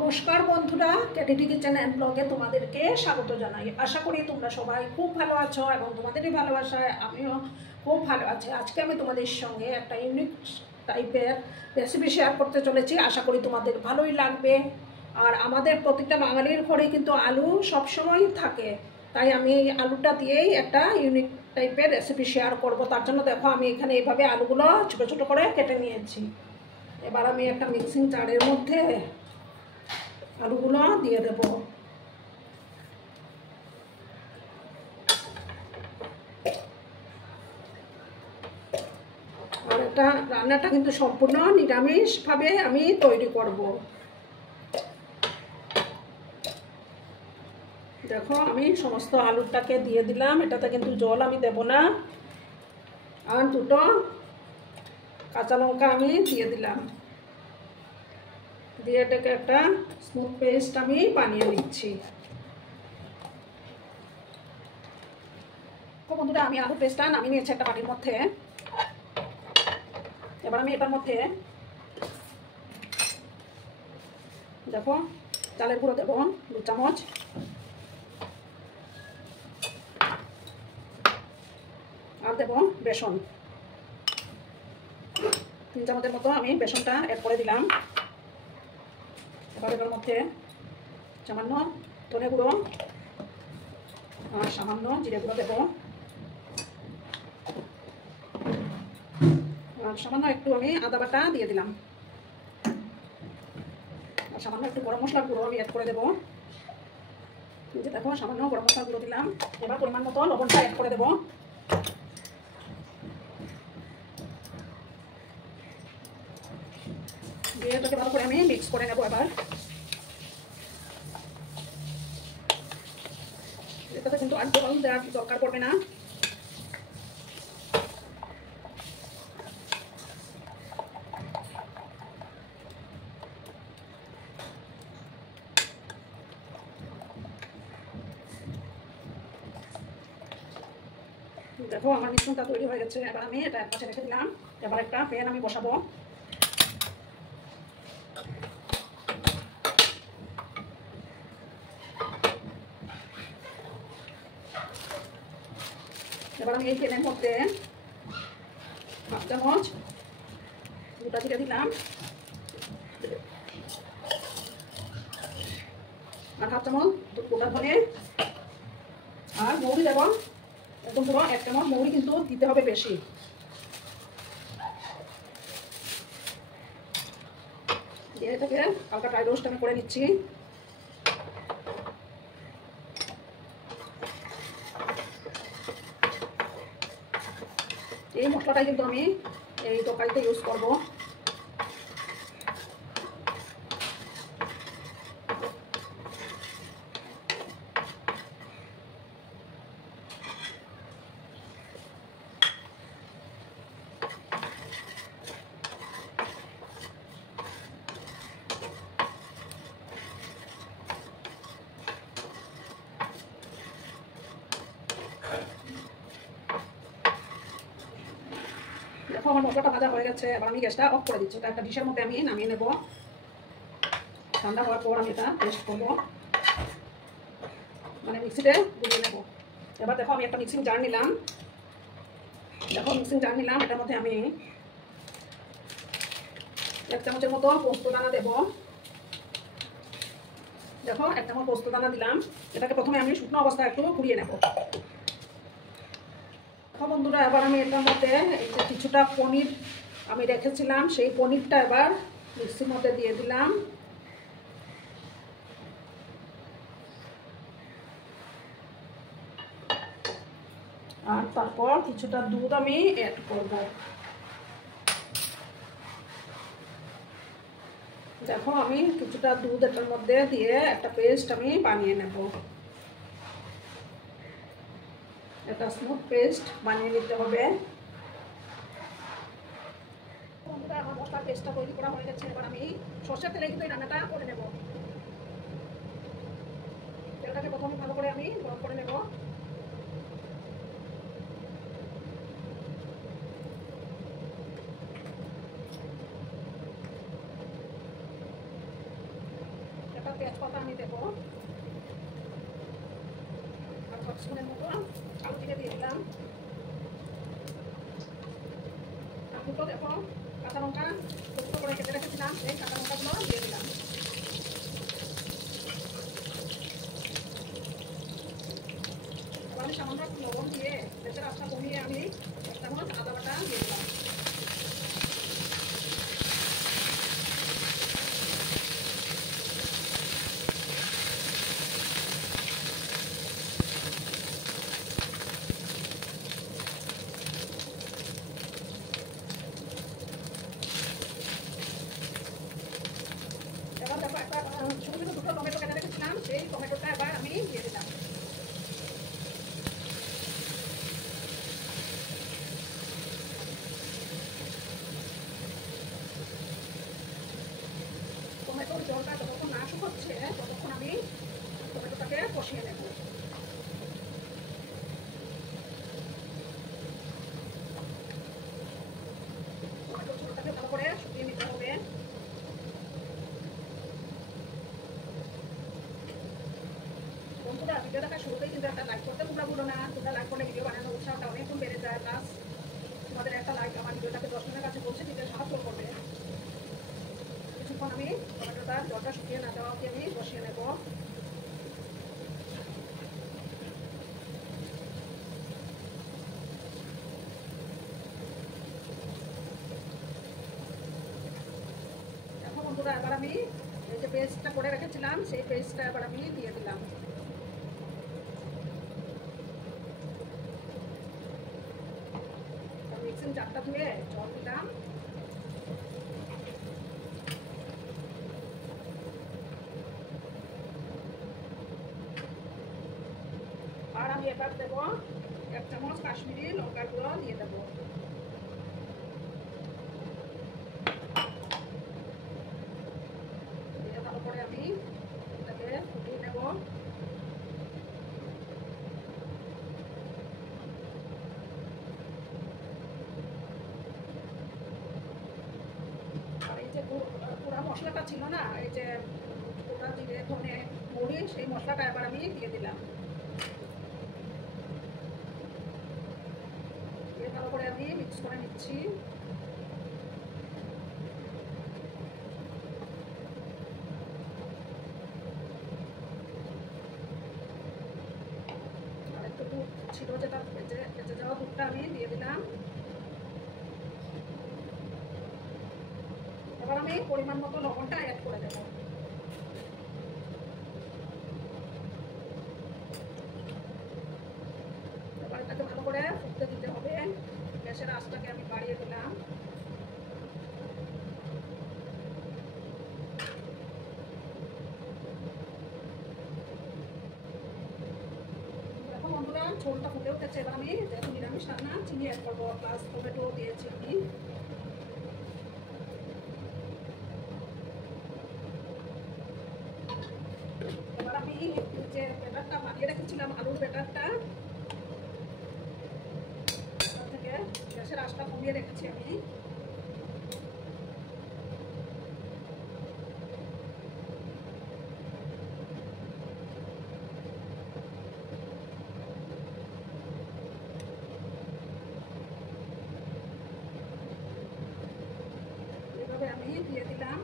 নমস্কার বন্ধুরা, ক্যাটিটি kitchen and ব্লগে তোমাদেরকে স্বাগত জানাই। আশা করি তোমরা সবাই খুব ভালো আছো এবং তোমাদেরই ভালোবাসায় আমিও খুব ভালো আছি। আজকে আমি তোমাদের সঙ্গে একটা ইউনিক টাইপের রেসিপি শেয়ার করতে চলেছি। আশা করি তোমাদের ভালোই লাগবে। আর আমাদের প্রত্যেকটা বাঙালির ঘরে কিন্তু আলু সবসময় থাকে, তাই আমি এই আলুটা দিয়েই একটা ইউনিক টাইপের রেসিপি শেয়ার করব। তার জন্য দেখো আমি এখানে এইভাবে আলুগুলো ছোটো ছোটো করে কেটে নিয়েছি। এবার আমি একটা মিক্সিং জারের মধ্যে আলুগুলো দিয়ে দেব। আর এটা রান্নাটা কিন্তু সম্পূর্ণ নিরামিষভাবে আমি তৈরি করব। দেখো আমি সমস্ত আলুটাকে দিয়ে দিলাম, এটাতে কিন্তু জল আমি দেব না। আর দুটো কাঁচা লঙ্কা আমি দিয়ে দিলাম, দিয়ে এটাকে একটা স্মুথ পেস্ট আমি বানিয়ে নিচ্ছি। তো বন্ধুরা আমি আলু পেস্টটা নামিয়ে নিয়েছি একটা বাটির মধ্যে। এবার আমি এটার মধ্যে দেখো চালের গুঁড়ো দেবো 2 চামচ, আর দেবো বেসন 3 চামচের মতো আমি বেসনটা অ্যাড করে দিলাম। এবার এটার মধ্যে সামান্য ধনে গুঁড়ো আর সামান্য জিরে গুঁড়ো দেবো, আর সামান্য একটু আমি আদা বাটা দিয়ে দিলাম, আর সামান্য একটু গরম মশলার গুঁড়ো আমি অ্যাড করে দেবো। যে দেখো সামান্য গরম মশলার গুঁড়ো দিলাম। এবার পরিমাণ মতো লবণটা অ্যাড করে দেবো। দিয়ে এটাকে ভালো করে আমি মিক্স করে নেবো। এবার এটাতে কিন্তু আর জল দেওয়ার দরকার পড়বে না। দেখো আমার মিশ্রণটা তৈরি হয়ে গেছে। এবার আমি এটা পাশে রেখে দিলাম। এবার একটা প্যান আমি বসাবো। এবার আমি এই প্যানের মধ্যে 1/2 চামচ গোটা জিরে দিলাম, আর 1/2 চামচ গোটা ধনে, আর মৌরি দেবো একদম পুরো 1 চামচ। মৌরি কিন্তু দিতে হবে বেশি। দিয়ে এটাকে হালকা ড্রাই রোস্ট আমি করে নিচ্ছি। এই মশলাটাই কিন্তু আমি এই তরকারিতে ইউজ করবো। দেখো আমার মশলাটা ভাজা হয়ে গেছে। এবার আমি গ্যাসটা অফ করে দিচ্ছি। এটা একটা ডিশের মধ্যে আমি নামিয়ে নেব। ঠান্ডা হওয়ার পর আমি এটা পেস্ট করবো, মানে মিক্সিতে গুলিয়ে নেব। এবার দেখো আমি একটা মিক্সিং জার নিলাম। দেখো মিক্সিং জার নিলাম, এটার মধ্যে আমি 1 চামচের মতো পোস্ত দানা দেব। দেখো 1 চামচ পোস্ত দানা দিলাম। এটাকে প্রথমে আমি শুকনো অবস্থায় একটু ঘুরিয়ে নেব। বন্ধুরা এবার আমি এটার মধ্যে এই যে কিছুটা পনির আমি রেখেছিলাম, সেই পনিরটা এবার মিক্সির মধ্যে দিয়ে দিলাম। আর তারপর কিছুটা দুধ আমি অ্যাড করব। দেখো আমি কিছুটা দুধ এটার মধ্যে দিয়ে একটা পেস্ট আমি বানিয়ে নেব। একটা স্মুথ পেস্ট বানিয়ে নিতে হবে। আমার মশলার পেস্টটা তৈরি করা হয়ে গেছে। এবার আমি সর্ষের তেলে কিন্তু এই রান্নাটা করে নেব। তেলটাকে প্রথমে ভালো করে আমি গরম করে নেব। তেজপাতা আমি দেবো, আর 5 স্পুনের মতো কালো জিরে দিয়ে দিলাম, আর দুটো দেখো কাঁচা লঙ্কা টুকরো করে কেটে রেখেছিলাম, সেই কাঁচা লঙ্কাগুলো দিয়ে দিলাম। এবার আমি সামান্য একটু লবণ দিয়ে গ্যাসের আঁচটা কমিয়ে আমি 1 চামচ আদা বাটা দিয়ে দিলাম। এবার দেখো একটা ছোটো ছোটো দুটো টমেটো কেটে রেখেছিলাম, সেই টমেটোটা এবার আমি দিয়ে দিলাম। টমেটোর জলটা যতক্ষণ না শুকোচ্ছে ততক্ষণ আমি টমেটোটাকে কষিয়ে নেব। টমেটোর ঝোলটাকে ভালো করে শুকিয়ে নিতে হবে। বন্ধুরা, ভিডিও দেখার শুরুতেই কিন্তু একটা লাইক করতে তোমরা ভুলো না। তোমরা লাইক করলে ভিডিও বানানোর উৎসাহটা অনেকক্ষণ বেড়ে যায়। প্লাস তোমাদের একটা লাইক আমার ভিডিওটাকে 10 জনের কাছে পৌঁছে দিতে সাহায্য করবে। কিছুক্ষণ আমি টমেটোটার জলটা শুকিয়ে না দেওয়া অবধি আমি বসিয়ে নেব। এখন বন্ধুরা এবার আমি এই যে পেস্টটা করে রেখেছিলাম, সেই পেস্টটা এবার আমি দিয়ে দিলাম। মিক্সিং জারটা ধুয়ে জল দিলাম। আর আমি এবার দেবো 1 চামচ কাশ্মীরি লঙ্কার গুঁড়ো দিয়ে দেবো। দিয়ে ভালো করে আমি এটাকে ফুটিয়ে নেব। আর এই যে গুঁড়া মশলাটা ছিল না, এই যে গোটা জিরে ধনে মৌরি, সেই মশলাটা এবার আমি দিয়ে দিলাম। দিয়ে ভালো করে আমি মিক্স করে নিচ্ছি। আর একটু দুধ ছিল, যেটা বেঁচে যাওয়া দুধটা আমি দিয়ে দিলাম। এবার আমি পরিমাণ মতো লবণটা অ্যাড করে দেবো। এবার এটাকে ভালো করে ফুটতে দিতে হবে। গ্যাসের আঁচটাকে আমি বাড়িয়ে দিলাম। দেখো বন্ধুরা, ঝোলটা ফুটে উঠেছে। এবার আমি যেহেতু নিরামিষ রান্না, চিনি অ্যাড করবো, প্লাস টমেটো দিয়েছি আমি। এবার আমি যে ব্যাটারটা বানিয়ে রেখেছিলাম, আলুর ব্যাটারটা থেকে গ্যাসের আঁচটা কমিয়ে রেখেছি আমি। এভাবে আমি দিয়ে দিলাম।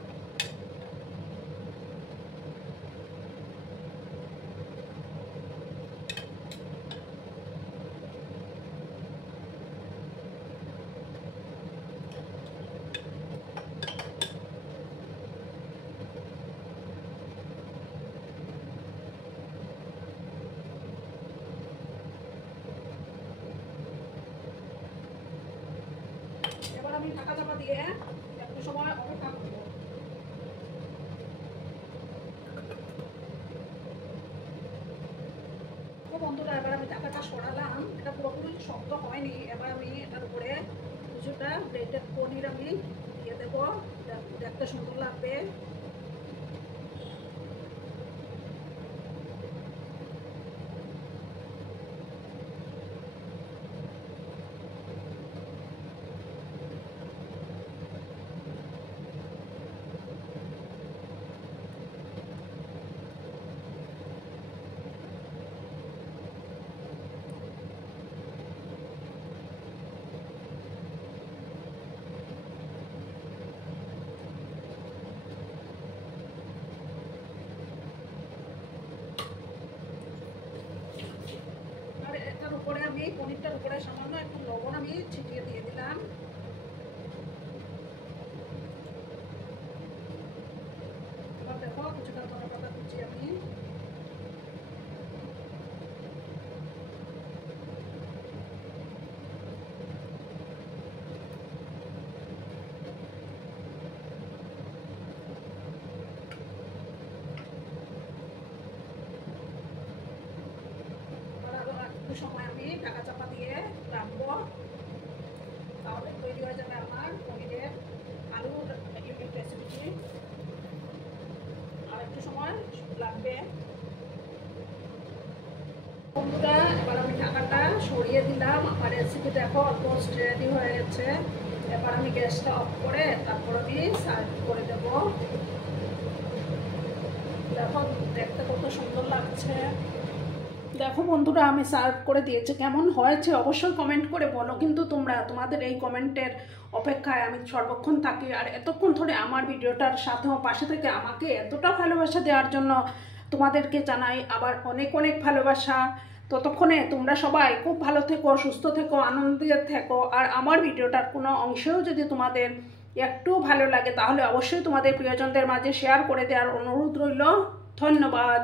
এবার আমি ঢাকা চাপা দিয়ে একটু সময় অপেক্ষা করব। তো বন্ধুরা, এবার আমি ঢাকাটা সরালাম। এটা পুরোপুরি শক্ত হয়নি। এবার আমি এটার উপরে কিছুটা গ্রেটেড পনির আমি দিয়ে দেবো, দেখতে সুন্দর লাগবে। উপরে সামান্য একটু লবণ আমি ছিটিয়ে দিয়ে দিলাম। এবার দেখো কিছুটা ধনে পাতা কুচি আমি সময় আমি ঢাকা চাপা দিয়ে রাখবো, তাহলে তৈরি হয়ে যাবে আমার পনিরের আলুর ইউনিক রেসিপিটি। আর একটু সময় লাগবে বন্ধুরা। এবার আমি ঢাকাটা সরিয়ে দিলাম, আমার রেসিপি দেখো অলমোস্ট রেডি হয়ে গেছে। এবার আমি গ্যাসটা অফ করে তারপর আমি সার্ভ করে দেব। দেখো দেখতে কত সুন্দর লাগছে। দেখো বন্ধুরা আমি সার্ভ করে দিয়েছি, কেমন হয়েছে অবশ্যই কমেন্ট করে বলো। কিন্তু তোমরা তোমাদের এই কমেন্টের অপেক্ষায় আমি সর্বক্ষণ থাকি। আর এতক্ষণ ধরে আমার ভিডিওটার সাথেও পাশে থেকে আমাকে এতটা ভালোবাসা দেওয়ার জন্য তোমাদেরকে জানাই আবার অনেক অনেক ভালোবাসা। ততক্ষণে তোমরা সবাই খুব ভালো থেকো, সুস্থ থেকো, আনন্দে থেকো। আর আমার ভিডিওটার কোনো অংশেও যদি তোমাদের একটু ভালো লাগে তাহলে অবশ্যই তোমাদের প্রিয়জনদের মাঝে শেয়ার করে দেওয়ার অনুরোধ রইল। ধন্যবাদ।